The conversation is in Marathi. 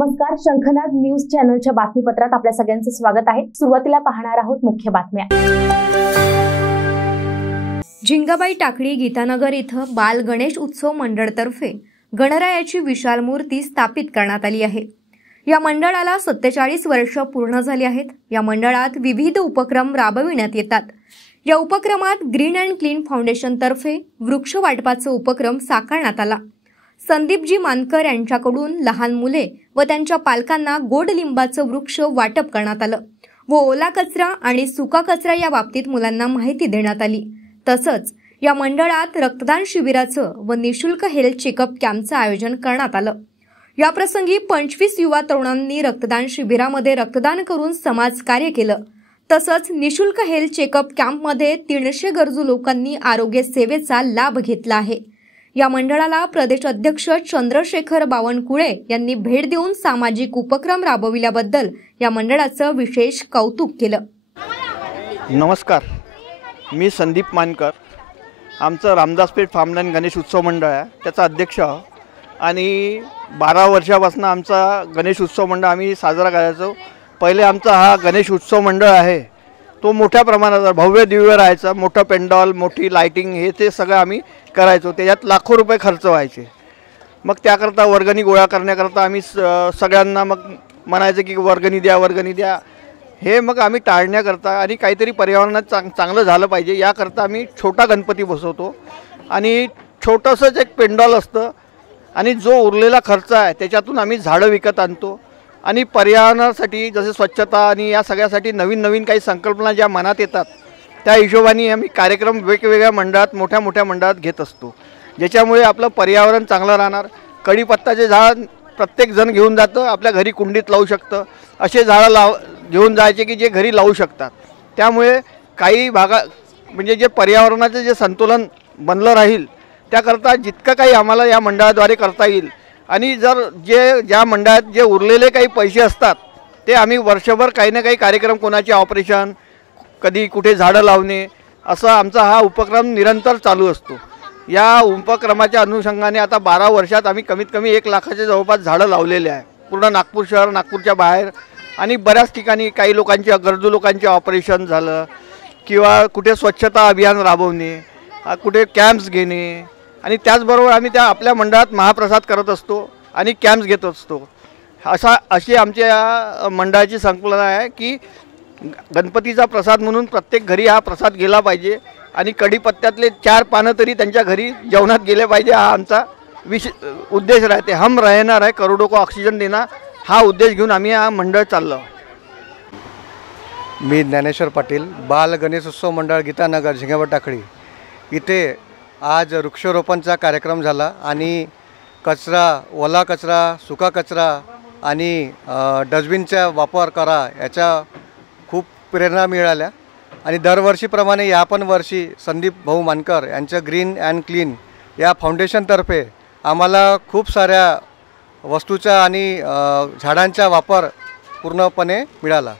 नमस्कार, शंखनाद न्यूज चॅनलच्या बातमीपत्रात आपल्या सगळ्यांचं स्वागत आहे। सुरुवातीला पाहणार आहोत मुख्य बातम्या। झिंगाबाई टाकळी गीतानगर इथं बाल गणेश उत्सव मंडळतर्फे गणरायाची विशाल मूर्ती स्थापित करण्यात आली आहे। या मंडळाला 47 वर्ष पूर्ण झाली आहेत। या मंडळात विविध उपक्रम राबविण्यात येतात। या उपक्रमात ग्रीन अँड क्लीन फाउंडेशन तर्फे वृक्ष वाटपाचा उपक्रम साकारण्यात आला। संदीपजी मानकर यांच्याकडून लहान मुले व त्यांच्या पालकांना गोड लिंबाचं वृक्ष वाटप करण्यात आलं व ओला कचरा आणि सुका कचरा या बाबतीत मुलांना माहिती देण्यात आली। तसंच या मंडळात रक्तदान शिबिराचं व निशुल्क हेल्थ चेकअप कॅम्पचं आयोजन करण्यात आलं। या प्रसंगी 25 युवा तरुणांनी रक्तदान शिबिरामध्ये रक्तदान करून समाजकार्य केलं। तसंच निशुल्क हेल्थ चेकअप कॅम्पमध्ये 300 गरजू लोकांनी आरोग्य सेवेचा लाभ घेतला आहे। या मंडळाला प्रदेश अध्यक्ष चंद्रशेखर बावनकुळे यांनी भेट देऊन सामाजिक उपक्रम राबविल्याबद्दल या मंडळाचं विशेष कौतुक केलं। नमस्कार, मी संदीप मानकर। आमचं रामदासपेठ फार्मलँड गणेश उत्सव मंडळ आहे, त्याचा अध्यक्ष आणि 12 वर्षापासून आमचा गणेश उत्सव मंडळ आम्ही साजरा करायचो। पहिले आमचा हा गणेश उत्सव मंडळ आहे तो मोठ्या प्रमाणात भव्य दिव्य राहायचा। मोठं पेंडॉल, मोठी लाइटिंग हे ते सगळं आम्ही करायचो। त्याच्यात लाखो रुपये खर्च व्हायचे। मग त्याकरता वर्गणी गोळा करण्याकरता आम्ही सगळ्यांना मग म्हणायचं की वर्गणी द्या, वर्गणी द्या। हे मग आम्ही टाळण्याकरता आणि काहीतरी पर्यावरणात चांगलं झालं पाहिजे याकरता आम्ही छोटा गणपती बसवतो आणि छोटंसंच एक पेंडॉल असतं आणि जो उरलेला खर्च आहे त्याच्यातून आम्ही झाडं विकत आणतो आणि पर्यावरणासाठी जसे स्वच्छता आणि या सगळ्यासाठी नवीन नवीन काही संकल्पना ज्या मनात येतात त्या हिशोबाने आम्ही कार्यक्रम वेगवेगळ्या मंडळात मोठ्या मंडळात घेत असतो, ज्याच्यामुळे आपलं पर्यावरण चांगलं राहणार। कढीपत्ताचे झाड प्रत्येक जण घेऊन जातं, आपल्या घरी कुंडीत लावू शकतं। असे झाडं घेऊन जायचे की जे घरी लावू शकतात। त्यामुळे काही म्हणजे जे पर्यावरणाचं जे संतुलन बनलं राहील त्याकरता जितकं काही आम्हाला या मंडळाद्वारे करता येईल आणि जर ज्या मंडळात जे उरलेले काही पैसे असतात ते आम्ही वर्षभर काही ना काही कार्यक्रम, कोणाचे ऑपरेशन, कधी कुठे झाडं लावणे, असा आमचा हा उपक्रम निरंतर चालू असतो। या उपक्रमाच्या अनुषंगाने आता 12 वर्षात आम्ही कमीत कमी 1 लाखाच्या जवळपास झाडं लावलेले आहे। पूर्ण नागपूर शहर, नागपूरच्या बाहेर आणि बऱ्याच ठिकाणी काही लोकांची, गरजू लोकांचे ऑपरेशन झालं किंवा कुठे स्वच्छता अभियान राबवणे, कुठे कॅम्प्स घेणे आणि त्याचबरोबर आम्ही त्या आपल्या मंडळात महाप्रसाद करत असतो आणि कॅम्प्स घेत असतो। अशी आमच्या मंडळाची संकल्पना आहे की गणपतीचा प्रसाद म्हणून प्रत्येक घरी हा प्रसाद गेला पाहिजे आणि कढीपत्त्यातले 4 पानं तरी त्यांच्या घरी जेवणात गेले पाहिजे। हा आमचा उद्देश राहते। हम रहना है करोडों को ऑक्सिजन देना, हा उद्देश घेऊन आम्ही हा मंडळ चाललो। मी ज्ञानेश्वर पाटील, बाल गणेश उत्सव मंडळ गीतानगर झिंगाबाई टाकळी इथे आज वृक्षारोपणचा कार्यक्रम झाला आणि कचरा, ओला कचरा, सुका कचरा आणि डस्टबिनचा वापर करा याच्या खूप प्रेरणा मिळाल्या आणि दरवर्षीप्रमाणे या पण वर्षी संदीप भाऊ मानकर यांच्या ग्रीन अँड क्लीन या फाउंडेशनतर्फे आम्हाला खूप साऱ्या वस्तूचा आणि झाडांचा वापर पूर्णपणे मिळाला।